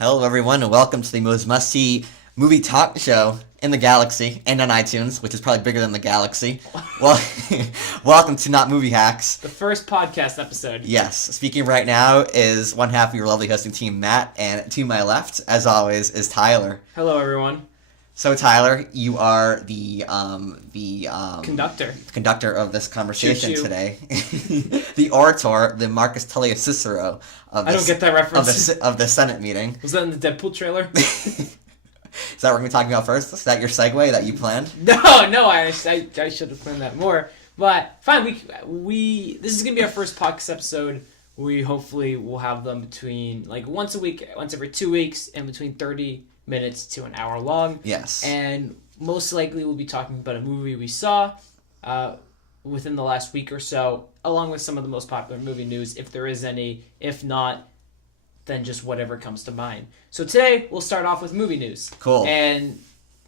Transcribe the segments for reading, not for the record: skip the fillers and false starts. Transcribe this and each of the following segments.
Hello, everyone, and welcome to the most must-see movie talk show in the galaxy, and on iTunes, which is probably bigger than the galaxy. Well, welcome to NotMovieHacks. The first podcast episode. Yes, speaking right now is one half of your lovely hosting team, Matt, and to my left, as always, is Tyler. Hello, everyone. So, Tyler, you are the conductor of this conversation Choo-choo. today. The orator, the Marcus Tullius Cicero of I don't get that reference. of the Senate meeting. Was that in the Deadpool trailer? Is that what we're going to be talking about first? Is that your segue that you planned? No, I should have planned that more. But fine, we this is gonna be our first podcast episode. We hopefully will have them between once a week, once every 2 weeks, and between 30 minutes to an hour long. Yes. And most likely we'll be talking about a movie we saw within the last week or so, along with some of the most popular movie news, if there is any. If not, then just whatever comes to mind. So today, we'll start off with movie news. Cool. And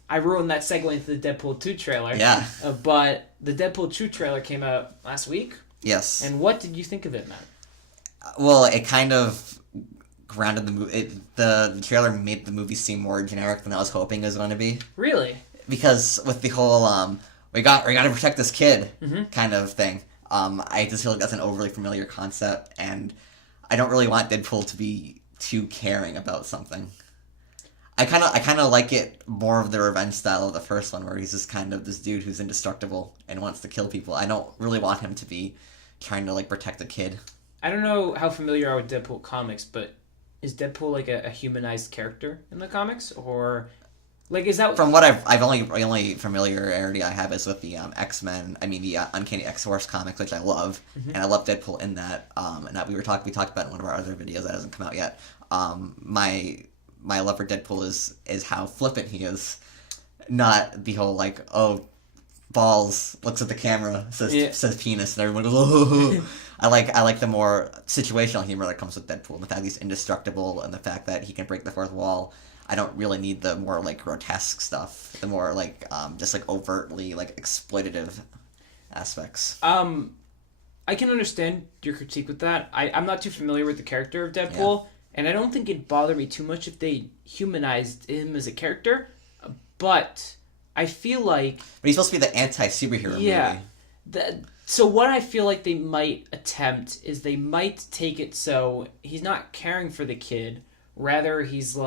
I ruined that segue into the Deadpool 2 trailer. Yeah. But the Deadpool 2 trailer came out last week. Yes. And what did you think of it, Matt? Well, it kind of grounded the movie. The trailer made the movie seem more generic than I was hoping it was going to be. Really? Because with the whole we got to protect this kid kind of thing, I just feel like that's an overly familiar concept, and I don't really want Deadpool to be too caring about something. I kind of like it more of the revenge style of the first one, where he's just kind of this dude who's indestructible and wants to kill people. I don't really want him to be trying to protect a kid. I don't know how familiar you are with Deadpool comics, but is Deadpool a humanized character in the comics, or is that from what I've only familiarity I have is with the X-Men. I mean the Uncanny X-Force comics, which I love, and I love Deadpool in that. And that we talked about in one of our other videos that hasn't come out yet. My love for Deadpool is how flippant he is, not the whole balls, looks at the camera, says penis, and everyone goes, oh. I like the more situational humor that comes with Deadpool, and the fact he's indestructible, and the fact that he can break the fourth wall. I don't really need the more grotesque stuff, the more just overtly exploitative aspects. I can understand your critique with that. I'm not too familiar with the character of Deadpool, and I don't think it'd bother me too much if they humanized him as a character, but I feel like... But he's supposed to be the anti-superhero movie. So what I feel like they might attempt is they might take it so he's not caring for the kid, rather he's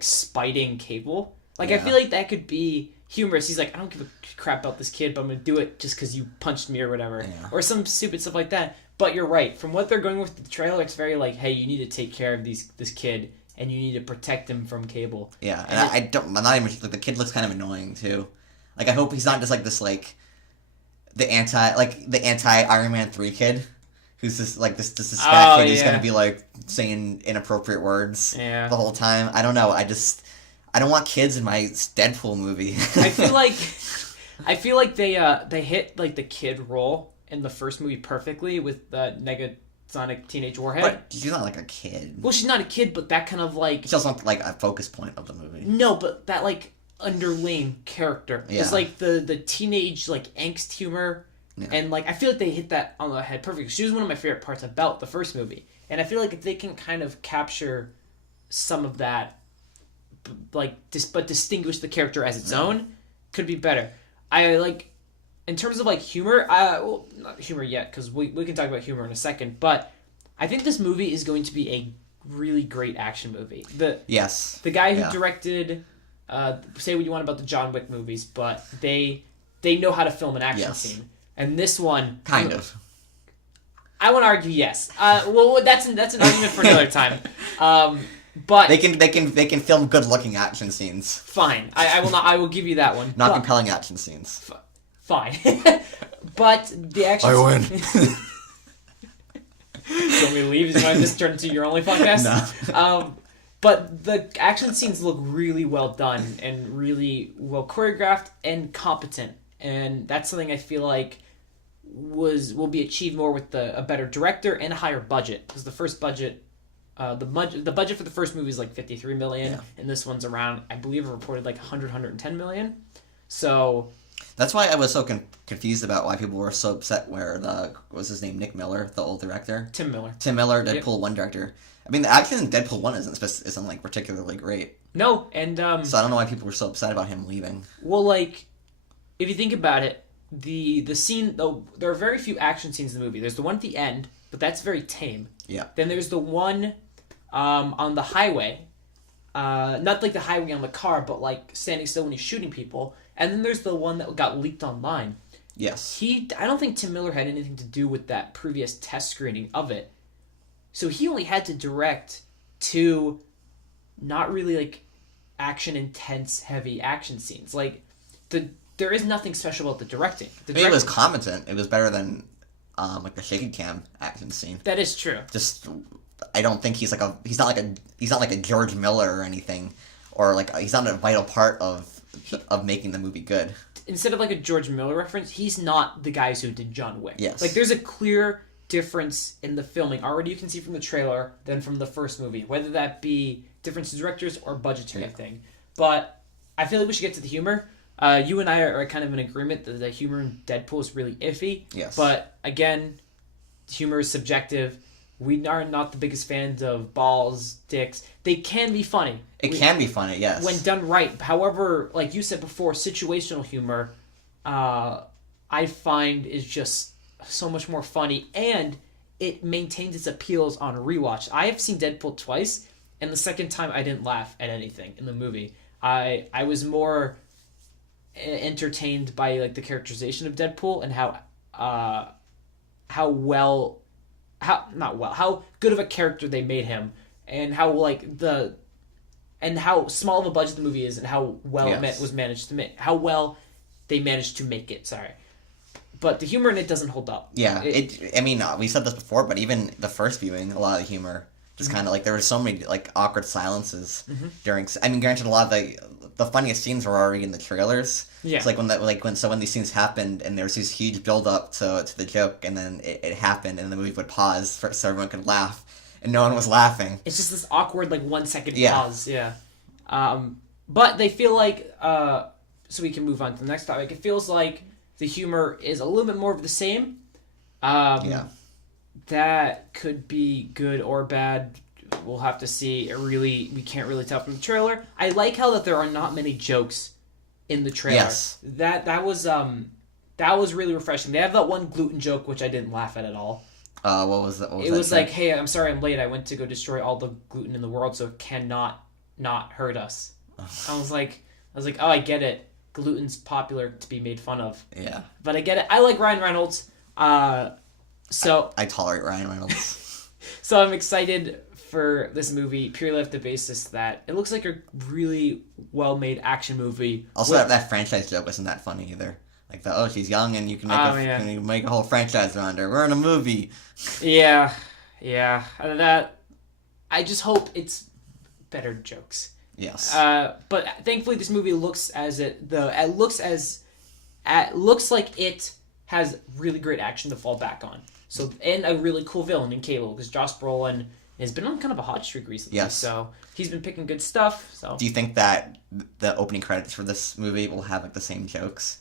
spiting Cable. I feel like that could be humorous. He's I don't give a crap about this kid, but I'm gonna do it just because you punched me or whatever, or some stupid stuff like that. But you're right. From what they're going with the trailer, it's very hey, you need to take care of this kid, and you need to protect him from Cable. Yeah, and I'm not even the kid looks kind of annoying too. I hope he's not just the anti Iron Man 3 kid, who's just this fat kid who's gonna be saying inappropriate words the whole time. I don't know. I don't want kids in my Deadpool movie. I feel like they hit the kid role in the first movie perfectly with the Negasonic Teenage Warhead. But she's not a kid. Well, she's not a kid, but that kind of She's also not a focus point of the movie. No, but that underlying character is the teenage angst humor, and I feel like they hit that on the head perfectly. She was one of my favorite parts about the first movie, and I feel like if they can kind of capture some of that, but distinguish the character as its own, could be better. In terms of humor, well, not humor yet, because we can talk about humor in a second, but I think this movie is going to be a really great action movie. The guy who directed say what you want about the John Wick movies, but they know how to film an action scene. And this one... Kind of. I want to argue yes. Well, that's an argument for another time. But... They can film good-looking action scenes. Fine. I will not. I will give you that one. Not compelling action scenes. Fine. But the action... I win. Do you want me to leave? Is you want this turn into your only podcast? No. But the action scenes look really well done and really well choreographed and competent. And that's something I feel like will be achieved more with a better director and a higher budget. Because the first budget, the budget for the first movie is $53 million, and this one's around, I believe, reported $110 million. So that's why I was so confused about why people were so upset where what was his name, Nick Miller, the old director? Tim Miller, Deadpool 1 director. I mean, the action in Deadpool 1 isn't like particularly great. No, and so I don't know why people were so upset about him leaving. Well, like, if you think about it, the scene, though, there are very few action scenes in the movie. There's the one at the end, but that's very tame. Yeah. Then there's the one on the highway. Not like the highway on the car, but like standing still when he's shooting people. And then there's the one that got leaked online. Yes. I don't think Tim Miller had anything to do with that previous test screening of it. So he only had to direct two not really like action intense heavy action scenes. Like there is nothing special about the directing. It was competent. It was better than like the shaky cam action scene. That is true. Just I don't think he's not like a George Miller or anything, or like he's not a vital part of making the movie good. Instead of like a George Miller reference, he's not the guys who did John Wick. Yes. Like there's a clear difference in the filming already. You can see from the trailer than from the first movie, whether that be difference in directors or budgetary thing. But I feel like we should get to the humor. You and I are kind of in agreement that the humor in Deadpool is really iffy. Yes. But again, humor is subjective. We are not the biggest fans of balls, dicks. They can be funny. It can be funny, yes. When done right. However, like you said before, situational humor, I find is just so much more funny, and it maintains its appeals on rewatch. I have seen Deadpool twice, and the second time I didn't laugh at anything in the movie. I was more entertained by like the characterization of Deadpool and how good of a character they made him, and how how small of a budget the movie is, and how well it was managed to make, how well they managed to make it. Sorry, but the humor in it doesn't hold up. Yeah, I mean, we said this before, but even the first viewing, a lot of the humor just kind of like there were so many like awkward silences during. I mean, granted, a lot of the funniest scenes were already in the trailers. Yeah, it's like when these scenes happened and there was this huge build up to the joke, and then it happened, and the movie would pause so everyone could laugh, and no one was laughing. It's just this awkward like 1 second pause. Yeah. But they feel like so we can move on to the next topic. It feels like the humor is a little bit more of the same. That could be good or bad. We'll have to see. We can't really tell from the trailer. I like how that there are not many jokes in the trailer. Yes. That was really refreshing. They have that one gluten joke which I didn't laugh at all. What was that? It was like, "Hey, I'm sorry I'm late. I went to go destroy all the gluten in the world, so it cannot not hurt us." I was like, "Oh, I get it. Gluten's popular to be made fun of." Yeah. But I get it. I like Ryan Reynolds. So I tolerate Ryan Reynolds. So I'm excited for this movie purely off the basis that it looks like a really well-made action movie. Also, that franchise joke wasn't that funny either. Like she's young and you can make a whole franchise around her. We're in a movie. Yeah. That I just hope it's better jokes. Yes. But thankfully, this movie looks like it has really great action to fall back on. So and a really cool villain in Cable, because Josh Brolin has been on kind of a hot streak recently. Yes. So he's been picking good stuff. So do you think that the opening credits for this movie will have like the same jokes?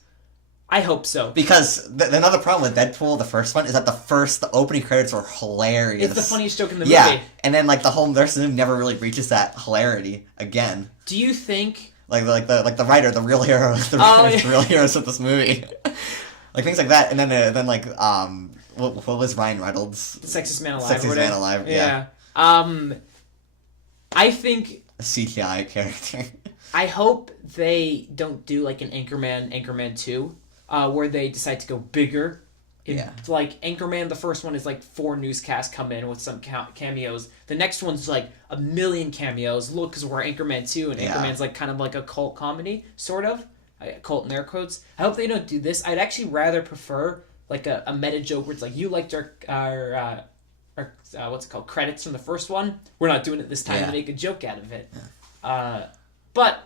I hope so. Because another problem with Deadpool, the first one, is that the opening credits were hilarious. It's the funniest joke in the movie. Yeah, and then like the rest of the movie never really reaches that hilarity again. Do you think the writer, the real hero, the real heroes of this movie, like things like that, and then like what was Ryan Reynolds? The Sexiest Man Alive. Sexiest Man Alive. Yeah. I think a CGI character. I hope they don't do like an Anchorman 2, where they decide to go bigger. Like Anchorman, the first one is like 4 newscasts come in with some cameos. The next one's like 1 million cameos. Look, because we're Anchorman 2, and Anchorman's like kind of like a cult comedy, sort of. Cult in air quotes. I hope they don't do this. I'd actually rather prefer like a meta joke where it's like, you liked our what's it called, credits from the first one. We're not doing it this time to make a joke out of it. Yeah. But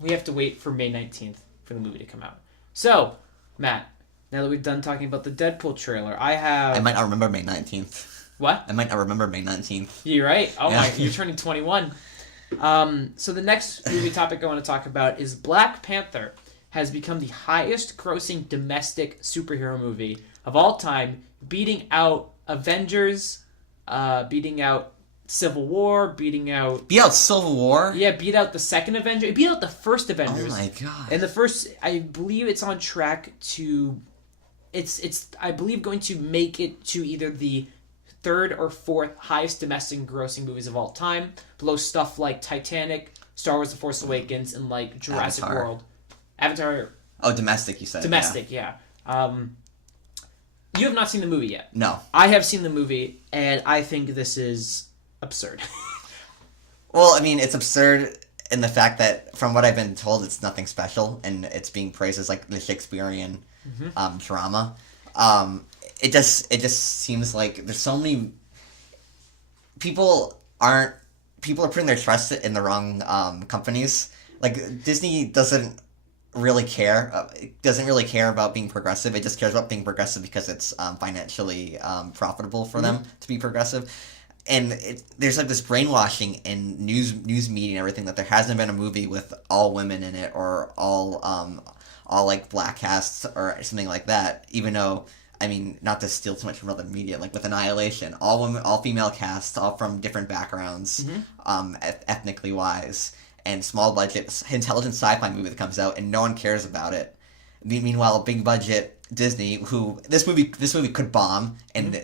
we have to wait for May 19th for the movie to come out. So, Matt, now that we've done talking about the Deadpool trailer, I might not remember May 19th. What? I might not remember May 19th. You're right. Oh my, you're turning 21. So the next movie topic I want to talk about is Black Panther has become the highest grossing domestic superhero movie of all time, beating out Avengers, beating out Civil War, beat out Civil War. Yeah, beat out the second Avenger. It beat out the first Avengers. Oh my god! And the first, I believe it's on track to, it's I believe going to make it to either the third or fourth highest domestic grossing movies of all time, below stuff like Titanic, Star Wars: The Force Awakens, and like Jurassic World. Avatar. Oh, domestic, you said. Domestic, yeah. You have not seen the movie yet. No. I have seen the movie, and I think this is absurd. Well, I mean, it's absurd in the fact that, from what I've been told, it's nothing special, and it's being praised as like the Shakespearean drama. It just seems like there's so many people are putting their trust in the wrong companies. Like Disney doesn't really care about being progressive. It just cares about being progressive because it's financially profitable for them to be progressive. And there's like this brainwashing in news media and everything that there hasn't been a movie with all women in it or all like black casts or something like that. Even though, I mean, not to steal too much from other media, like with Annihilation, all women, all female casts, all from different backgrounds, ethnically wise, and small budget, intelligent sci-fi movie that comes out and no one cares about it. Meanwhile, big budget Disney, who this movie could bomb and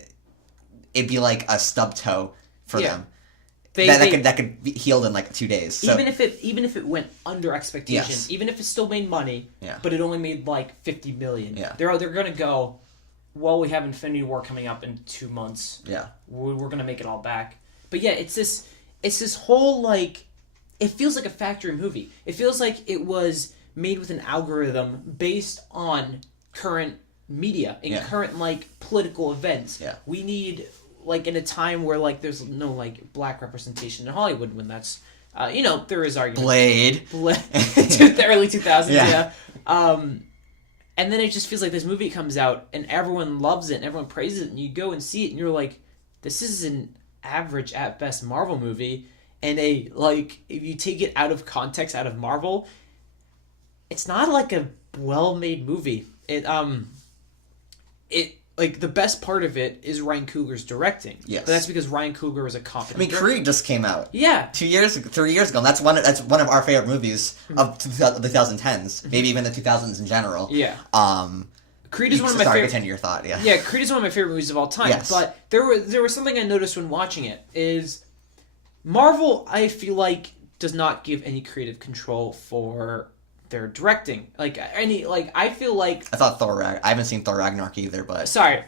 it'd be like a stub toe for them. That could be healed in like 2 days. So. Even if it went under expectations, even if it still made money, but it only made like $50 million, they're gonna go, well, we have Infinity War coming up in 2 months. Yeah, we're gonna make it all back. But yeah, it's this whole like, it feels like a factory movie. It feels like it was made with an algorithm based on current media and current like political events. Yeah, we need. Like, in a time where, like, there's no, like, black representation in Hollywood when that's, there is argument. Blade. The early 2000s, yeah. And then it just feels like this movie comes out, and everyone loves it, and everyone praises it, and you go and see it, and you're like, this is an average, at best, Marvel movie, and if you take it out of context, out of Marvel, it's not, like, a well-made movie. Like, the best part of it is Ryan Coogler's directing. Yes. But that's because Ryan Coogler is a competent director. Creed just came out. Yeah. 3 years ago. And that's one of our favorite movies of the 2010s. Maybe even the 2000s in general. Yeah. Creed is one of my favorite. 10-year thought, yeah. Yeah, Creed is one of my favorite movies of all time. Yes. But there was something I noticed when watching it is Marvel, I feel like, does not give any creative control for their directing. I feel like... I thought I haven't seen Thor Ragnarok either, but... Sorry.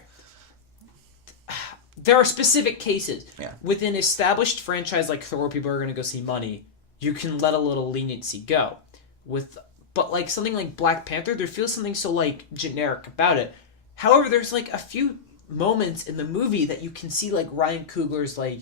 There are specific cases. Yeah. With an established franchise like Thor, people are going to go see money. You can let a little leniency go. But, like, something like Black Panther, there feels something so, like, generic about it. However, there's, like, a few moments in the movie that you can see, like, Ryan Coogler's, like,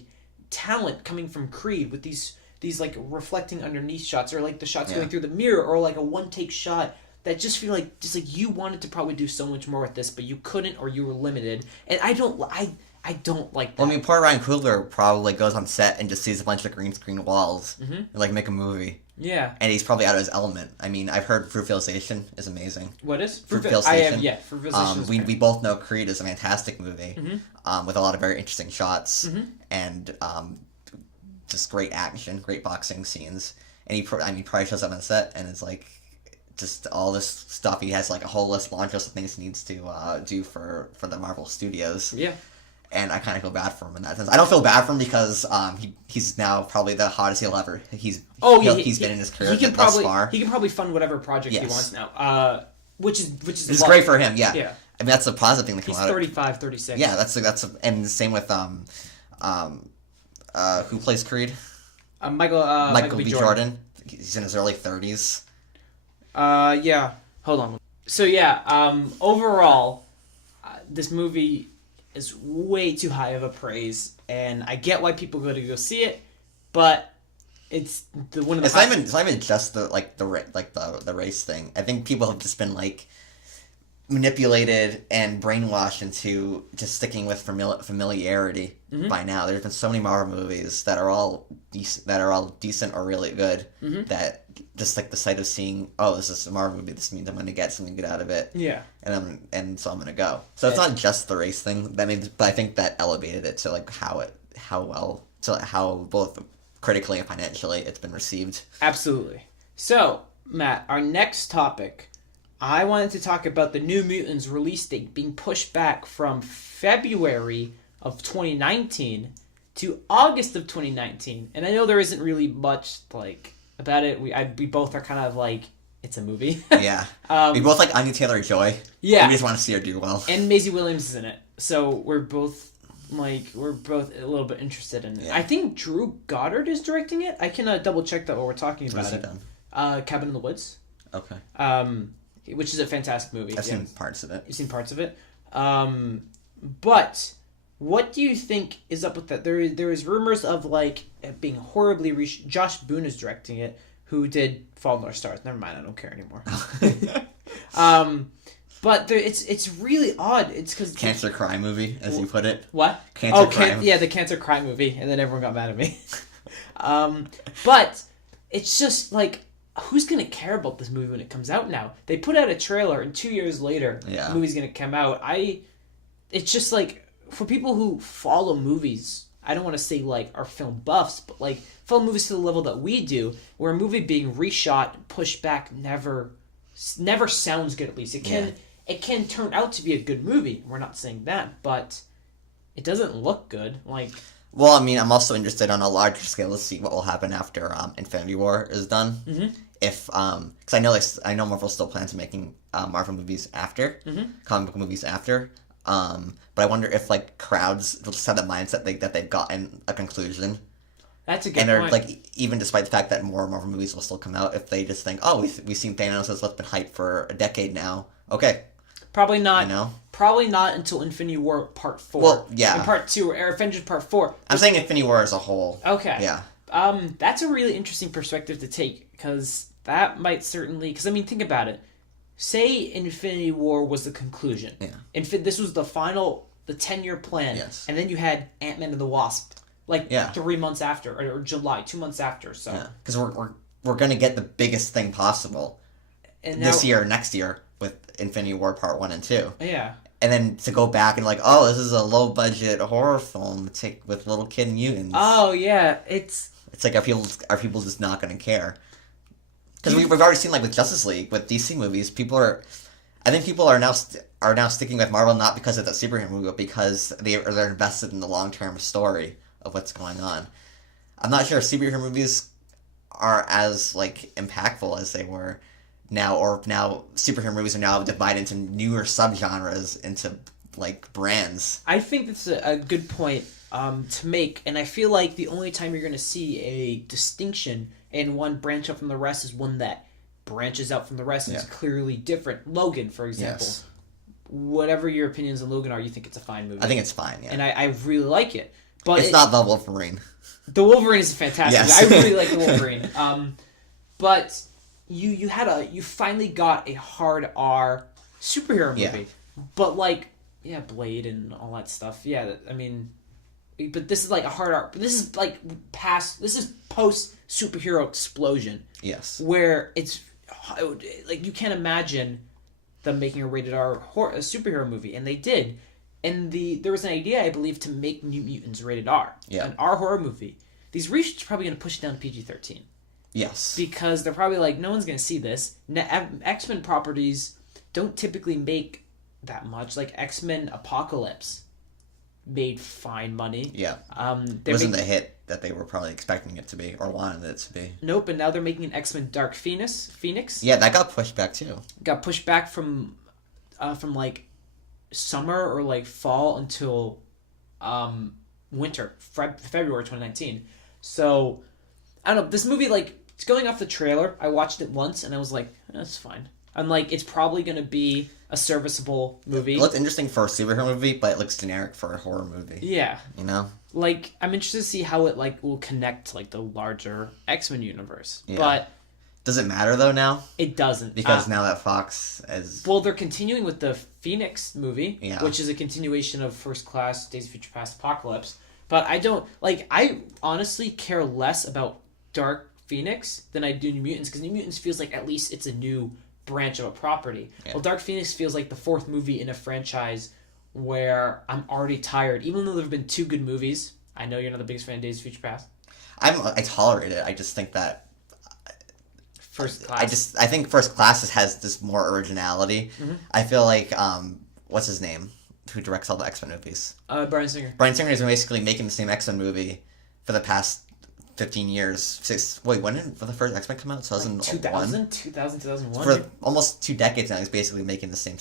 talent coming from Creed with these like reflecting underneath shots, or like the shots going through the mirror, or like a one take shot that just feel like you wanted to probably do so much more with this, but you couldn't, or you were limited. And I don't like that. Well, I mean, poor Ryan Coogler probably goes on set and just sees a bunch of green screen walls and like make a movie. Yeah. And he's probably out of his element. I mean, I've heard Fruitfulization is amazing. What is? Fruitfulization. Fruitfulization. We both know Creed is a fantastic movie with a lot of very interesting shots and just great action, great boxing scenes. And he probably shows up on set and it's like just all this stuff. He has like a whole laundry list of things he needs to do for the Marvel Studios. Yeah. And I kind of feel bad for him in that sense. I don't feel bad for him because he's now probably the hottest he'll ever. He's been in his career thus far. He can probably fund whatever project he wants now. Which is great for him. Yeah. Yeah. I mean, that's a positive thing that comes out. He's 35, 36. Yeah, and the same with who plays Creed? Michael B. Jordan. He's in his early 30s. Yeah. Hold on. So yeah, overall, this movie is way too high of a praise, and I get why people go see it, but it's one of the. It's not even just the race thing. I think people have just been like manipulated and brainwashed into just sticking with familiarity by now. There's been so many Marvel movies that are all decent or really good that just like the sight of seeing, oh, this is a Marvel movie, this means I'm going to get something good out of it. Yeah. And so I'm going to go. So it's not just the race thing. But I think that elevated it to like how to how both critically and financially it's been received. Absolutely. So, Matt, our next topic, I wanted to talk about the New Mutants release date being pushed back from February of 2019 to August of 2019. And I know there isn't really much like about it. We both are kind of like, it's a movie. Yeah. We both like Anya Taylor-Joy. Yeah. We just want to see her do well. And Maisie Williams is in it. So we're both a little bit interested in it. Yeah. I think Drew Goddard is directing it. I can double check that while we're talking about it. What has he done? Cabin in the Woods. Okay. Which is a fantastic movie. I've seen parts of it. You've seen parts of it. But what do you think is up with that? There is rumors of like it being horribly Josh Boone is directing it, who did Fault in Our Stars. Never mind, I don't care anymore. But it's really odd. It's because Cancer Cry movie, as you put it. What? Cancer Cry. Yeah, the Cancer Cry movie, and then everyone got mad at me. But it's just like, who's gonna care about this movie when it comes out now? They put out a trailer, and 2 years later, the movie's gonna come out. It's just like, for people who follow movies, I don't want to say like are film buffs, but like follow movies to the level that we do, where a movie being reshot, pushed back, never sounds good. At least it can turn out to be a good movie. We're not saying that, but it doesn't look good. Like, well, I mean, I'm also interested on a larger scale to see what will happen after Infinity War is done. Mm-hmm. If because I know Marvel still plans on making Marvel movies after, comic book movies after. But I wonder if like crowds will just have the mindset that they've gotten a conclusion. That's a good point. And like, even despite the fact that more Marvel movies will still come out, if they just think, oh, we've seen Thanos as what's been hyped for a decade now. Okay. Probably not. Probably not until Infinity War Part 4. Well, yeah. And Part 2 or Avengers Part 4. I'm saying Infinity War as a whole. Okay. Yeah. That's a really interesting perspective to take, because that might certainly... Because, I mean, think about it. Say Infinity War was the conclusion. Yeah. This was the final, the 10-year plan. Yes. And then you had Ant-Man and the Wasp, 3 months after, or July, 2 months after. So. Yeah. Because we're going to get the biggest thing possible this year or next year with Infinity War Part 1 and 2. Yeah. And then to go back and like, oh, this is a low-budget horror film with little kid mutants. Oh, yeah. It's like, are people just not going to care? Because we've already seen, like, with Justice League, with DC movies, I think people are now sticking with Marvel not because it's a superhero movie, but because they're invested in the long-term story of what's going on. I'm not sure if superhero movies are as, like, impactful as they were now, or now superhero movies are now divided into newer subgenres, into, like, brands. I think that's a good point to make, and I feel like the only time you're going to see a distinction and one branch out from the rest is one that branches out from the rest and is clearly different. Logan, for example. Yes. Whatever your opinions on Logan are, you think it's a fine movie. I think it's fine, yeah. And I really like it. But it's not the Wolverine. The Wolverine is fantastic. Yes. I really like the Wolverine. But you finally got a hard R superhero movie. Yeah. But Blade and all that stuff. Yeah, I mean, but this is like a hard R. This is like this is post superhero explosion. Yes. Where it's like, you can't imagine them making a rated R a superhero movie, and they did. And there was an idea, I believe, to make New Mutants rated R. Yeah. An R horror movie. These reshoots are probably going to push it down to PG-13. Yes. Because they're probably like, no one's going to see this. X-Men properties don't typically make that much. Like X-Men Apocalypse made fine money. Yeah. It wasn't the hit that they were probably expecting it to be or wanted it to be. Nope, and now they're making an X-Men Dark Phoenix. Yeah, that got pushed back too. Got pushed back from like summer or like fall until winter, February 2019. So I don't know, this movie, like, it's going off the trailer. I watched it once and I was like, that's fine. I'm like, it's probably going to be a serviceable movie. It looks interesting for a superhero movie, but it looks generic for a horror movie. Yeah. You know? Like, I'm interested to see how it, like, will connect to, like, the larger X-Men universe. Yeah. But does it matter, though, now? It doesn't. Because now that Fox is... Well, they're continuing with the Phoenix movie, yeah, which is a continuation of First Class, Days of Future Past, Apocalypse. But I don't... Like, I honestly care less about Dark Phoenix than I do New Mutants, because New Mutants feels like at least it's a new branch of a property. Yeah. Well, Dark Phoenix feels like the fourth movie in a franchise where I'm already tired. Even though there have been two good movies, I know you're not the biggest fan of Days of Future Past. I tolerate it. I just think that First Class. I think First Class has this more originality. Mm-hmm. I feel like what's his name, who directs all the X-Men movies? Bryan Singer. Bryan Singer is basically making the same X-Men movie for the past 15 years. When did the first X-Men come out? 2001? 2001. For almost 2 decades now, he's basically making the same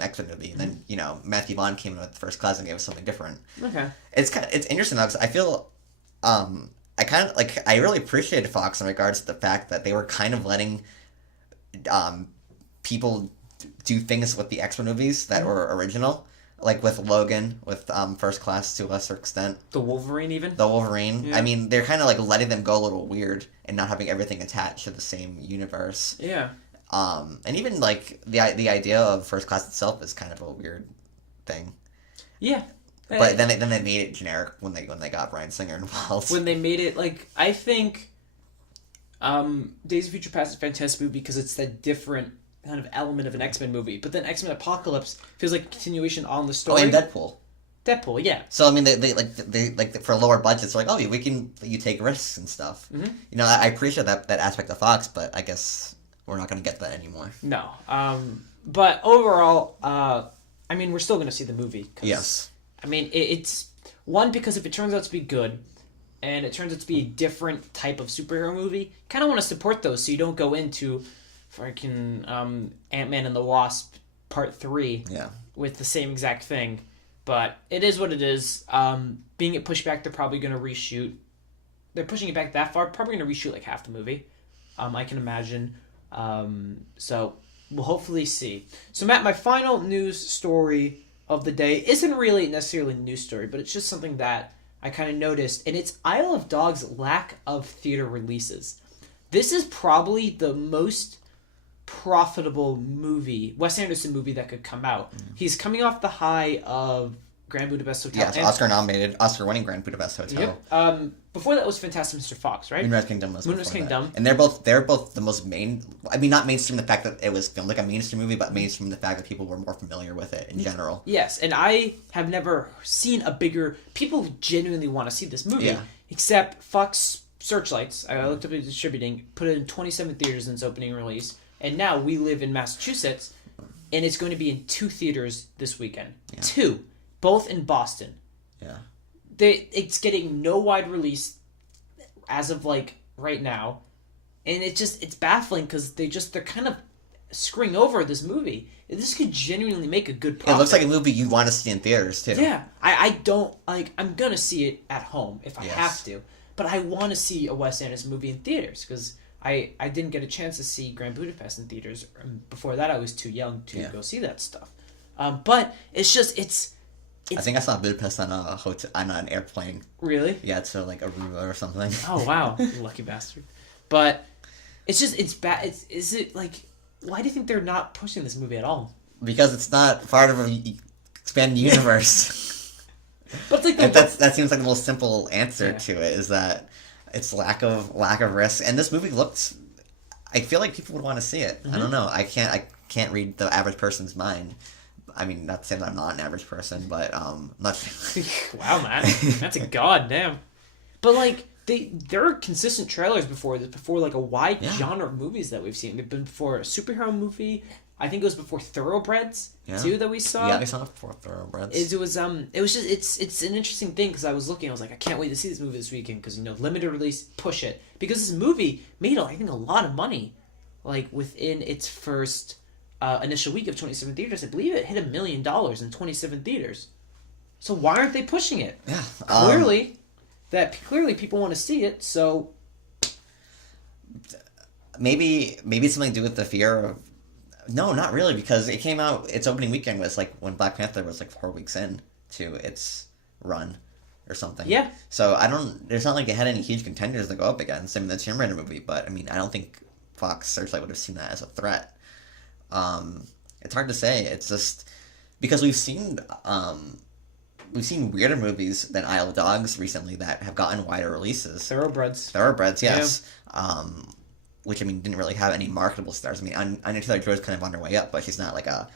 X-Men movie. And then, Matthew Vaughn came in with the First Class and gave us something different. Okay. It's interesting though, because I feel, I really appreciated Fox in regards to the fact that they were kind of letting people do things with the X-Men movies that were original. Like with Logan, with First Class to a lesser extent. The Wolverine even? The Wolverine. Yeah. I mean, they're kind of like letting them go a little weird and not having everything attached to the same universe. Yeah. And even like the idea of First Class itself is kind of a weird thing. Yeah. But then they made it generic when they got Bryan Singer involved. When they made it, like, I think Days of Future Past is a fantastic movie because it's that different kind of element of an X-Men movie. But then X-Men Apocalypse feels like a continuation on the story. Oh, and Deadpool. Deadpool, yeah. So I mean, they for lower budgets, they're like, oh, we can let you take risks and stuff. Mm-hmm. I appreciate that aspect of Fox, but I guess we're not going to get that anymore. No. But overall, I mean, we're still going to see the movie. Yes. I mean, it's one, because if it turns out to be good, and it turns out to be a different type of superhero movie, kind of want to support those so you don't go into freaking Ant-Man and the Wasp Part 3 with the same exact thing. But it is what it is. Being it pushed back, they're probably going to reshoot. They're pushing it back that far, probably going to reshoot like half the movie. I can imagine. So we'll hopefully see. So Matt, my final news story of the day isn't really necessarily a news story, but it's just something that I kind of noticed, and it's Isle of Dogs' lack of theater releases. This is probably the most profitable movie, Wes Anderson movie that could come out. He's coming off the high of Grand Budapest Hotel. Yeah, Oscar-nominated, Oscar-winning Grand Budapest Hotel. Yep. Before that was Fantastic Mr. Fox, right? Moonrise Kingdom was Moonrise Kingdom. That. And they're both the most not mainstream in the fact that it was filmed like a mainstream movie, but mainstream in the fact that people were more familiar with it in general. Yes, and I have never seen a bigger... People genuinely want to see this movie, Yeah. except Fox Searchlights, I looked up at distributing, put it in 27 theaters in its opening release, and now we live in Massachusetts, and it's going to be in 2 theaters this weekend. Yeah. 2. Both in Boston. Yeah. It's getting no wide release as of like right now, and it's baffling because they're kind of screwing over this movie. This could genuinely make a good profit. It looks like a movie you want to see in theaters too. Yeah, I don't like. I'm gonna see it at home if I have to, but I want to see a Wes Anderson movie in theaters because I didn't get a chance to see Grand Budapest in theaters. Before that, I was too young to go see that stuff. But it's. I think I saw Budapest on an airplane. Really? Yeah, it's like Aruba or something. Oh wow, lucky bastard! But it's bad. Is it like? Why do you think they're not pushing this movie at all? Because it's not part of an expanded universe. But like that seems like the most simple answer to it is that it's lack of risk. And this movie looks. I feel like people would want to see it. Mm-hmm. I don't know. I can't read the average person's mind. I mean, not to say that I'm not an average person, but not. Wow, man, that's a goddamn. But like, there are consistent trailers before this, before like a wide genre of movies that we've seen. They've been before a superhero movie. I think it was before Thoroughbreds too that we saw. Yeah, we saw before Thoroughbreds. It was just it's an interesting thing because I was looking, I was like, I can't wait to see this movie this weekend because limited release, push it, because this movie made I think a lot of money, like within its first. Initial week of 27 theaters, I believe it hit $1 million in 27 theaters. So why aren't they pushing it? Yeah, clearly people want to see it. So maybe it's something to do with the fear of. No, not really, because it came out. Its opening weekend was like when Black Panther was like 4 weeks in to its run, or something. Yeah. So I don't. It's not like they had any huge contenders to go up against. I mean, the Tomb Raider movie, but I mean, I don't think Fox Searchlight would have seen that as a threat. It's hard to say. It's just because we've seen weirder movies than Isle of Dogs recently that have gotten wider releases. Thoroughbreds, yes. Yeah. Which I mean didn't really have any marketable stars. I mean, Anya Taylor-Joy is kind of on her way up, but she's not like a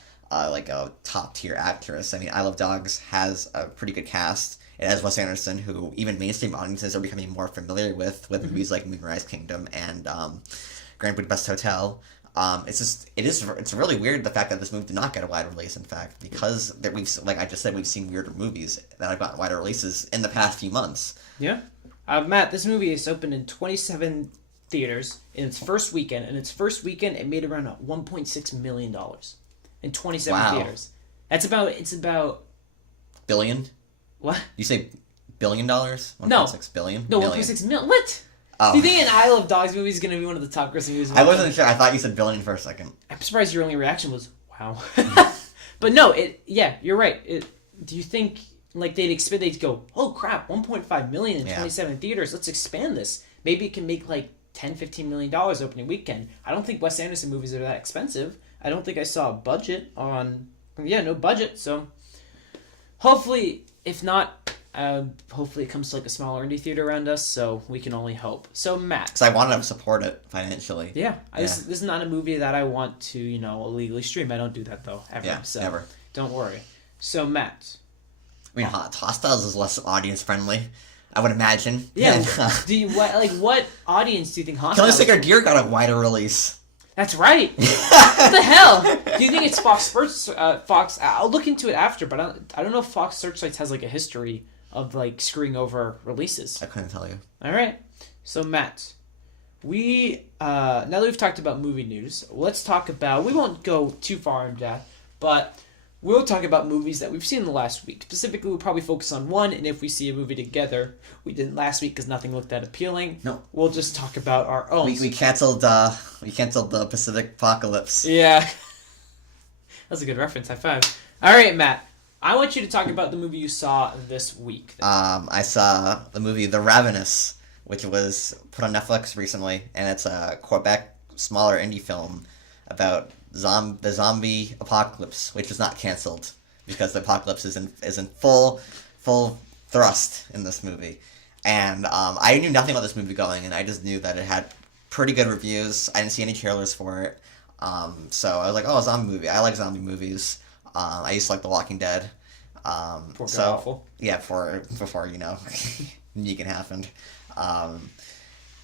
top tier actress. I mean, Isle of Dogs has a pretty good cast, It has Wes Anderson, who even mainstream audiences are becoming more familiar with movies like Moonrise Kingdom and Grand Budapest Hotel. It's really weird the fact that this movie did not get a wide release. In fact, because like I just said, we've seen weirder movies that have gotten wider releases in the past few months. Yeah, Matt, this movie is opened in 27 theaters in its first weekend. In its first weekend, it made around $1.6 million in 27 theaters. It's about billion. What? You say $1 billion? 1.6 billion? No, 1.6 million. What? Oh. Do you think an Isle of Dogs movie is going to be one of the top grossing movies? I wasn't sure. I thought you said billion for a second. I'm surprised your only reaction was, wow. But no, you're right. Do you think, like, they'd go, oh crap, 1.5 million in 27 theaters, let's expand this. Maybe it can make like $10-15 million opening weekend. I don't think Wes Anderson movies are that expensive. I don't think I saw a budget on, no budget, so hopefully, if not, hopefully it comes to like a smaller indie theater around us, so we can only hope. So Matt, so I want to support it financially. This is not a movie that I want to illegally stream. I don't do that though ever. So never. Don't worry. So Matt, I mean, Hostiles is less audience friendly, I would imagine. Yeah. What audience do you think Hostiles? Killing Sacred Deer got a wider release. That's right. What the hell? Do you think it's Fox Sports? Fox? I'll look into it after, but I don't know if Fox Searchlights has like a history of like screwing over releases. I couldn't tell you. All right. So Matt, we now that we've talked about movie news, let's talk about. We won't go too far in depth, but we'll talk about movies that we've seen in the last week. Specifically, we'll probably focus on one, and if we see a movie together, we didn't last week because nothing looked that appealing. No, we'll just talk about our own. We canceled the Pacific Apocalypse. Yeah, that's a good reference. High five. All right, Matt. I want you to talk about the movie you saw this week. I saw the movie The Ravenous, which was put on Netflix recently, and it's a Quebec smaller indie film about the zombie apocalypse, which is not canceled because the apocalypse is in full thrust in this movie. And I knew nothing about this movie going, and I just knew that it had pretty good reviews. I didn't see any trailers for it, so I was like, oh, a zombie movie. I like zombie movies. I used to like The Walking Dead. Awful. Yeah, before Negan happened.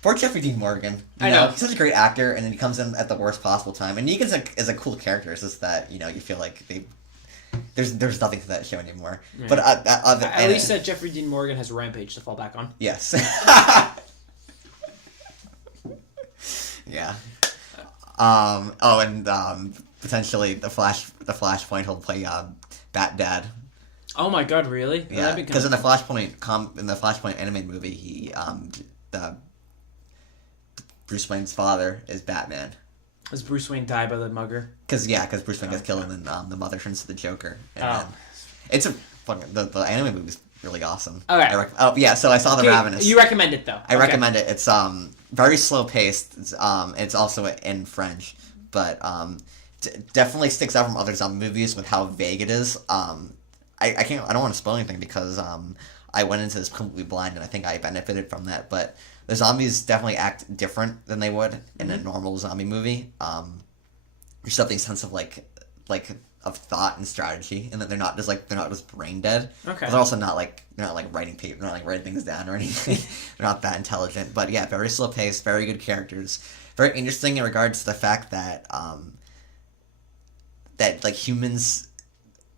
Poor Jeffrey Dean Morgan. You know, he's such a great actor, and then he comes in at the worst possible time. And Negan's is a cool character. It's just that you feel like there's nothing to that show anymore. Right. But at least that Jeffrey Dean Morgan has Rampage to fall back on. Yes. Yeah. Potentially the Flashpoint he'll play Bat Dad. Oh my God! Really? Yeah. Because in the Flashpoint animated movie, Bruce Wayne's father is Batman. Does Bruce Wayne die by the mugger? Because Bruce Wayne gets killed, and then the mother turns to the Joker. And it's a fucking the anime movie is really awesome. All right. So I saw The Ravenous. You recommend it though? I recommend it. It's very slow paced. It's also in French, but definitely sticks out from other zombie movies with how vague it is. I don't want to spoil anything because I went into this completely blind, and I think I benefited from that. But the zombies definitely act different than they would in a normal zombie movie. There's something sense of like of thought and strategy, and that they're not just brain dead. Okay. But they're also not writing paper, they're not writing things down or anything. They're not that intelligent. But yeah, very slow paced, very good characters, very interesting in regards to the fact that that humans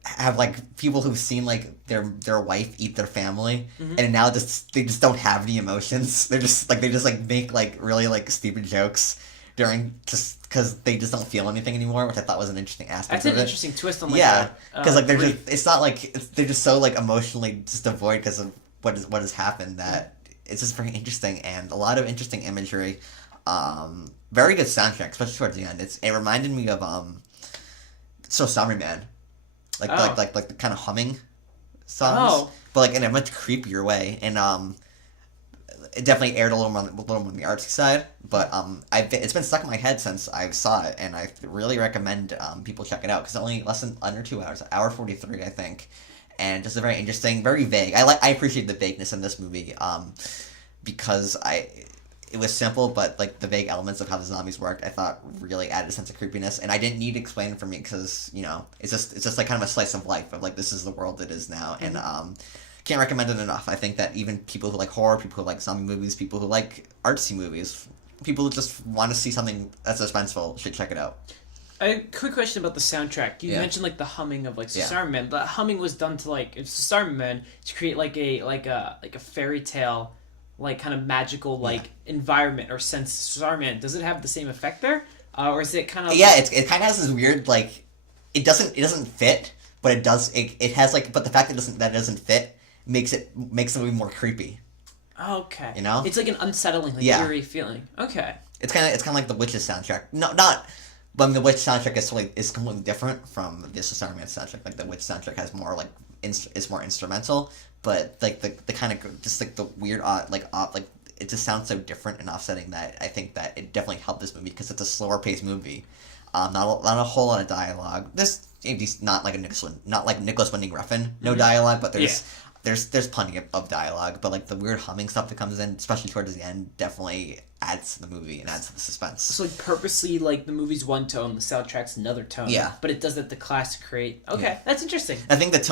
have people who've seen their wife eat their family, and now they just don't have any emotions. They just make really stupid jokes during just because they just don't feel anything anymore, which I thought was an interesting aspect. That's an interesting twist on because they're just so emotionally just devoid because of what has happened that it's just very interesting and a lot of interesting imagery. Very good soundtrack, especially towards the end. It reminded me of Zombie Man. The kind of humming songs, but in a much creepier way, and it definitely aired a little more on the artsy side. But it's been stuck in my head since I saw it, and I really recommend people check it out because it's only under 2 hours, hour 43, I think, and just a very interesting, very vague. I appreciate the vagueness in this movie, because it was simple, but the vague elements of how the zombies worked, I thought really added a sense of creepiness, and I didn't need to explain it for me because it's just kind of a slice of life of this is the world it is now, and Can't recommend it enough. I think that even people who like horror, people who like zombie movies, people who like artsy movies, people who just want to see something that's suspenseful should check it out. A quick question about the soundtrack. You mentioned like the humming of like Starman, but humming was done to like Starman to create like a fairy tale, like kind of magical like environment or sense. Starman, does it have the same effect there, or is it kind of? Yeah, it kind of has this weird like, it doesn't fit, but it does. It has like, but the fact that it doesn't fit makes the movie more creepy. Okay. You know, it's like an unsettling, like eerie feeling. Okay. It's kind of like the Witches soundtrack. No, not. But the Witch soundtrack is completely different from the Starman soundtrack. Like the Witch soundtrack has more like is more instrumental, but like the kind of just like the weird like it just sounds so different and offsetting that I think that it definitely helped this movie because it's a slower paced movie. Not a whole lot of dialogue. There's not like Nicholas Winding Refn, no dialogue, but there's plenty of dialogue. But like the weird humming stuff that comes in, especially towards the end, definitely adds to the movie and adds to the suspense. So like purposely, like the movie's one tone, the soundtrack's another tone. Yeah. But it does that the class create. Okay, that's interesting. I think the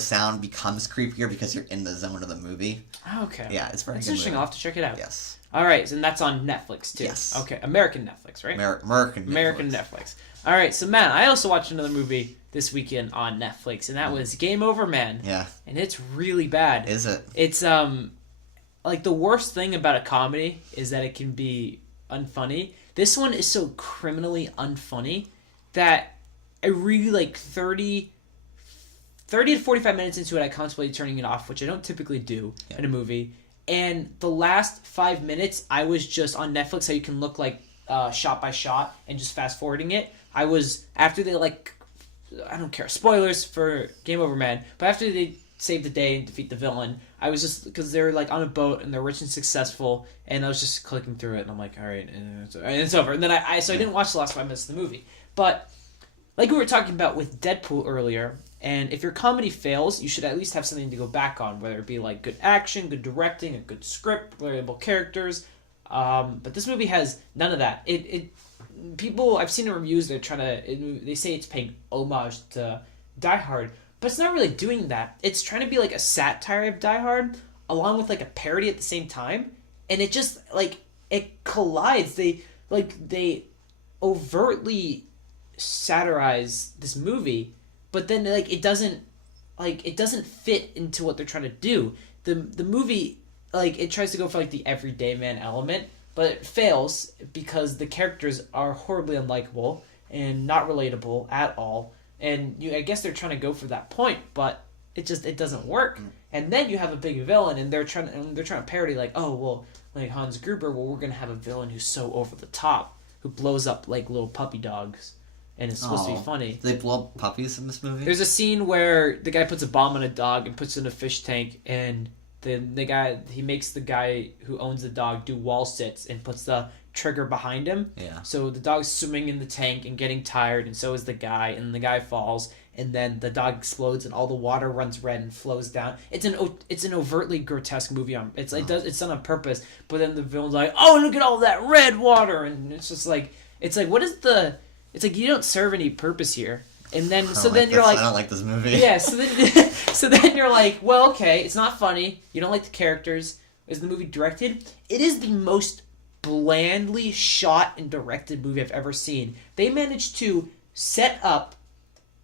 sound becomes creepier because you're in the zone of the movie. Okay. Yeah, it's very That's good interesting. movie. I'll have to check it out. Yes. All right, and that's on Netflix too. Yes. Okay, American Netflix, right? American Netflix. All right, so Matt, I also watched another movie this weekend on Netflix, and that was Game Over Man. Yeah. And it's really bad. Is it? It's like the worst thing about a comedy is that it can be unfunny. This one is so criminally unfunny that I really like 30 to 45 minutes into it I contemplated turning it off, which I don't typically do in a movie. And the last 5 minutes I was just on Netflix, how you can look like shot by shot and just fast forwarding it. I was after they like, I don't care, spoilers for Game Over Man, but after they save the day and defeat the villain, I was just, because they're like on a boat and they're rich and successful, and I was just clicking through it and I'm like, all right, and it's over. And then I didn't watch the last 5 minutes of the movie. But like we were talking about with Deadpool earlier, and if your comedy fails, you should at least have something to go back on, whether it be like good action, good directing, a good script, relatable characters. But this movie has none of that. People, I've seen in reviews, they say it's paying homage to Die Hard, but it's not really doing that. It's trying to be like a satire of Die Hard, along with like a parody at the same time, and it just like it collides. They overtly satirize this movie, but then like it doesn't fit into what they're trying to do. The movie, like, it tries to go for like the everyday man element, but it fails because the characters are horribly unlikable and not relatable at all. And I guess they're trying to go for that point, but it doesn't work. And then you have a big villain, and they're trying to parody like, oh well, like Hans Gruber, well, we're gonna have a villain who's so over the top, who blows up like little puppy dogs, and it's supposed to be funny. Do they blow up puppies in this movie? There's a scene where the guy puts a bomb on a dog and puts it in a fish tank, and the guy, he makes the guy who owns the dog do wall sits and puts the trigger behind him. Yeah. So the dog's swimming in the tank and getting tired, and so is the guy, and the guy falls, and then the dog explodes and all the water runs red and flows down. It's an overtly grotesque movie. It's done on purpose, but then the villain's like, oh, look at all that red water, and it's just like, it's like, what is the, it's like, you don't serve any purpose here. And then you're like, I don't like this movie. Yeah, so then you're like, well, okay, it's not funny. You don't like the characters. Is the movie directed? It is the most blandly shot and directed movie I've ever seen. They managed to set up,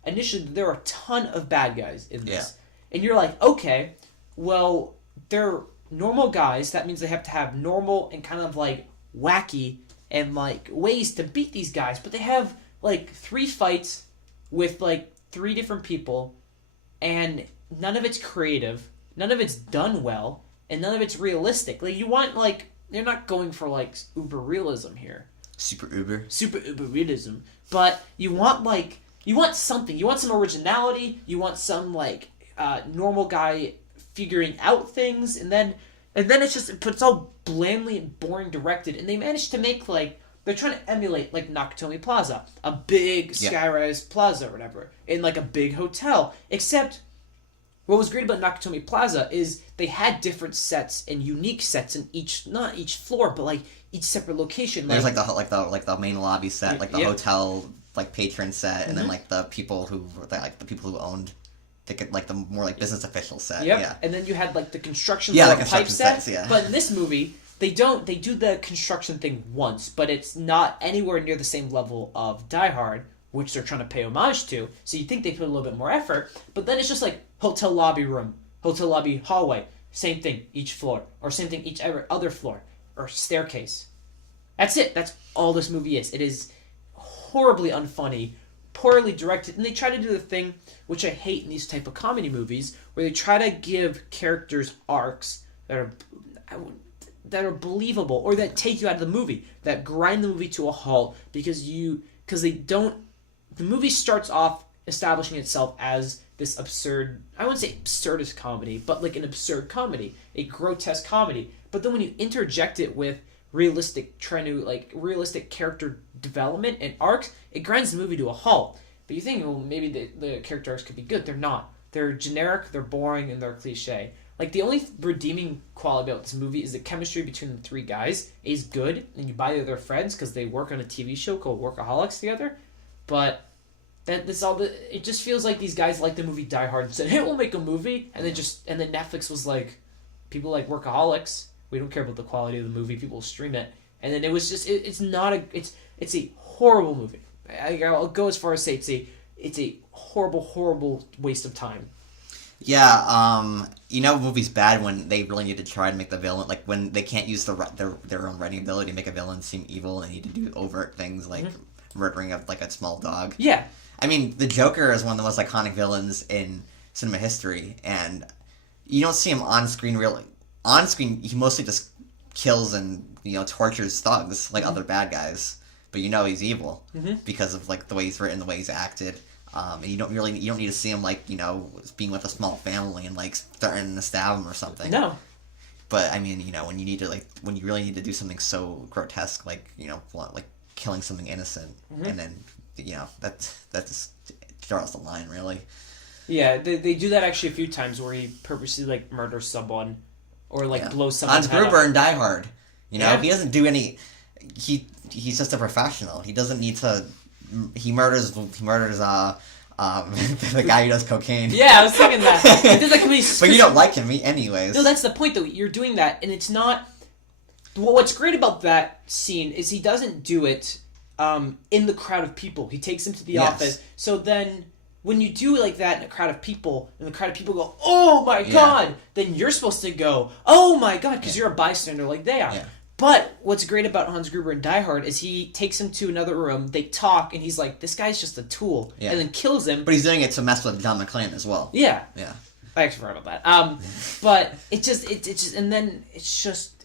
initially, there are a ton of bad guys in this. Yeah. And you're like, okay, well, they're normal guys. That means they have to have normal and kind of like wacky and like ways to beat these guys. But they have like 3 fights with like 3 different people, and none of it's creative, none of it's done well, and none of it's realistic. Like, you want, like, they're not going for like uber realism here. Super uber realism. But you want something. You want some originality. You want some like normal guy figuring out things, and then it's all blandly and boring directed. And they managed to make like, they're trying to emulate like Nakatomi Plaza, a big skyrise plaza or whatever, in like a big hotel. Except what was great about Nakatomi Plaza is they had different sets and unique sets in not each floor, but like each separate location. There's like the main lobby set, like the hotel like patron set, and then like the people who owned the more like business official set. Yep. Yeah. And then you had like the construction pipe set. Sets, yeah. But in this movie, they do the construction thing once, but it's not anywhere near the same level of Die Hard, which they're trying to pay homage to. So you think they put a little bit more effort, but then it's just like hotel lobby room, hotel lobby hallway, same thing each floor, or same thing each other floor, or staircase. That's it. That's all this movie is. It is horribly unfunny, poorly directed, and they try to do the thing which I hate in these type of comedy movies, where they try to give characters arcs that are believable, or that take you out of the movie, that grind the movie to a halt because they don't. The movie starts off establishing itself as this absurd, I wouldn't say absurdist comedy, but like an absurd comedy, a grotesque comedy. But then when you interject it with realistic character development and arcs, it grinds the movie to a halt. But you think, well, maybe the character arcs could be good. They're not. They're generic, they're boring, and they're cliche. Like, the only redeeming quality about this movie is the chemistry between the three guys is good, and you buy their friends because they work on a TV show called Workaholics together. But it just feels like these guys liked the movie Die Hard and said, hey, we'll make a movie, and then Netflix was like, people like Workaholics, we don't care about the quality of the movie, people will stream it. And then it was just, it's a horrible movie. I'll go as far as say it's a horrible waste of time. Yeah, movies bad when they really need to try to make the villain, like when they can't use their own writing ability to make a villain seem evil, and need to do overt things like murdering of like a small dog. Yeah. I mean, the Joker is one of the most iconic villains in cinema history, and you don't see him on screen really. On screen, he mostly just kills and tortures thugs like other bad guys, but he's evil because of like the way he's written, the way he's acted. And you don't need to see him like being with a small family and like starting to stab him or something. No. But I mean, when you really need to do something so grotesque, like like killing something innocent, and then that just draws the line, really. Yeah, they do that actually a few times where he purposely like murders someone or like blows someone. Hans Gruber in Die Hard, he doesn't do any. He's just a professional. He doesn't need to. He murders the guy who does cocaine. Yeah, I was thinking that. He does that but you don't like him anyways. No, that's the point though. You're doing that, and it's not. What's great about that scene is he doesn't do it in the crowd of people. He takes him to the office. So then, when you do like that in a crowd of people, and the crowd of people go, "Oh my god," then you're supposed to go, "Oh my god," because you're a bystander like they are. Yeah. But what's great about Hans Gruber in Die Hard is he takes him to another room, they talk, and he's like, this guy's just a tool, and then kills him. But he's doing it to mess with John McClane as well. Yeah. Yeah. I actually forgot about that. But it's just, and then it's just,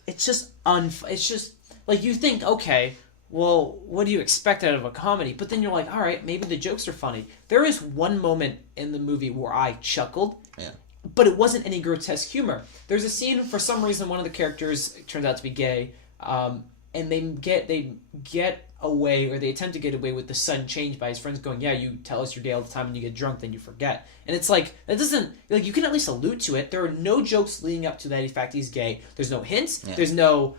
like, you think, okay, well, what do you expect out of a comedy? But then you're like, all right, maybe the jokes are funny. There is one moment in the movie where I chuckled. Yeah. But it wasn't any grotesque humor. There's a scene, for some reason, one of the characters turns out to be gay, and they get away, or they attempt to get away with the sudden change by his friends going, yeah, you tell us your day all the time, and you get drunk, then you forget. And it's like, that doesn't, like, you can at least allude to it. There are no jokes leading up to that, in fact, he's gay. There's no hints. There's no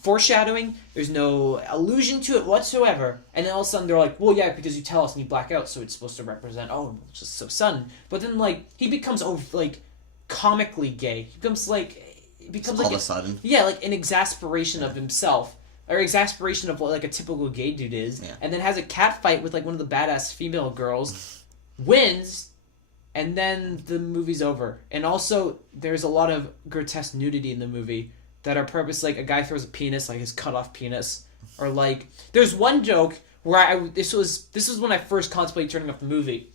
foreshadowing. There's no allusion to it whatsoever. And then all of a sudden they're like, well, yeah, because you tell us and you black out, so it's supposed to represent, oh, it's just so sudden. But then, like, he becomes, comically gay. He becomes, all of a sudden. Yeah, like an exasperation of himself. Or exasperation of what, like, a typical gay dude is. Yeah. And then has a cat fight with, like, one of the badass female girls. Wins. And then the movie's over. And also, there's a lot of grotesque nudity in the movie that are purpose, like a guy throws a penis, like his cut off penis, or like there's one joke where this was when I first contemplated turning off the movie,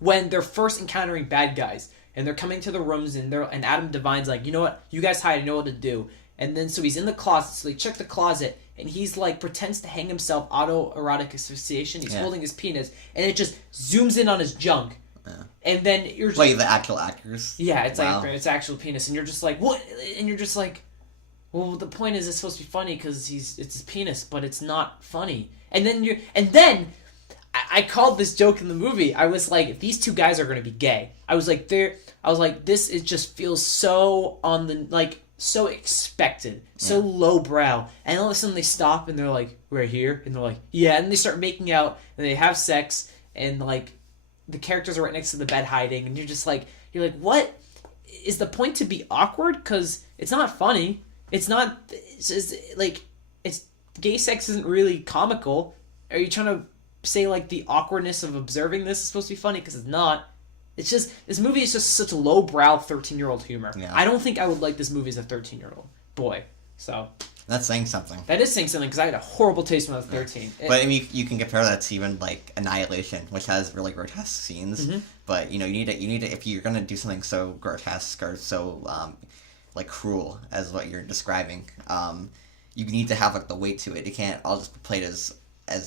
when they're first encountering bad guys and they're coming to the rooms and Adam Devine's like, you know what, you guys hide, I know what to do, and then so he's in the closet, so they check the closet and he's like pretends to hang himself, autoerotic asphyxiation, he's holding his penis and it just zooms in on his junk. Yeah. And then you're just, wait, the actual actors? Yeah, it's like it's actual penis, and you're just like, what? And you're just like, well, the point is it's supposed to be funny because it's his penis, but it's not funny. And then I called this joke in the movie. I was like, these two guys are going to be gay. I was like, this just feels so on the, like, so expected, so lowbrow. And all of a sudden they stop and they're like, we're here. And they're like, yeah. And they start making out and they have sex and like, the characters are right next to the bed hiding, and you're like, what is the point to be awkward? Because it's not funny. It's not, it's gay sex isn't really comical. Are you trying to say like the awkwardness of observing this is supposed to be funny? Because it's not. It's just, this movie is just such lowbrow 13-year-old humor. Yeah. I don't think I would like this movie as a 13-year-old boy. So that's saying something. That is saying something, because I had a horrible taste when I was 13. Yeah. But I mean, you can compare that to even like Annihilation, which has really grotesque scenes. Mm-hmm. But you need to if you're gonna do something so grotesque or so like cruel as what you're describing, you need to have like the weight to it. It can't all just be played as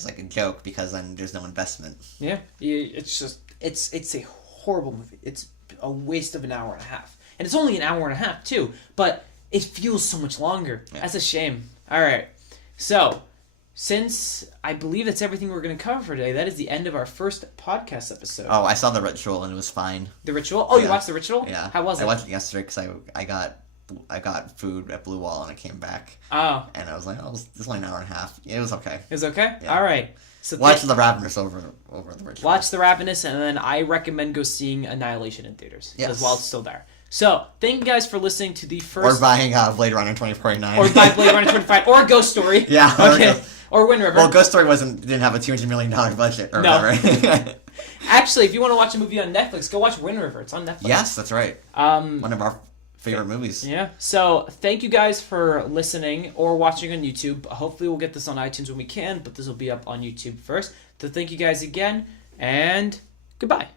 like a joke, because then there's no investment. Yeah, it's just it's a horrible movie. It's a waste of an hour and a half, and it's only an hour and a half too. But it feels so much longer. Yeah. That's a shame. All right, so since I believe that's everything we're going to cover for today, that is the end of our first podcast episode. Oh, I saw The Ritual and it was fine. The Ritual? Oh, yeah. You watched The Ritual? Yeah. How was it? I watched it yesterday because I got food at Blue Wall and I came back. Oh. And I was like, it's only an hour and a half. It was okay. It was okay? Yeah. All right. So watch The Ravenous over The Ritual. Watch The Ravenous, and then I recommend go seeing Annihilation in theaters. Yes. As while it's still there. So, thank you guys for listening to the first... Or buying Blade Runner 2049. Or buy Blade Runner 2049. Or Ghost Story. Yeah. Okay. Or Wind River. Well, Ghost Story didn't have a $200 million budget or whatever. Actually, if you want to watch a movie on Netflix, go watch Wind River. It's on Netflix. Yes, that's right. One of our favorite movies. Yeah. So, thank you guys for listening or watching on YouTube. Hopefully, we'll get this on iTunes when we can, but this will be up on YouTube first. So, thank you guys again, and goodbye.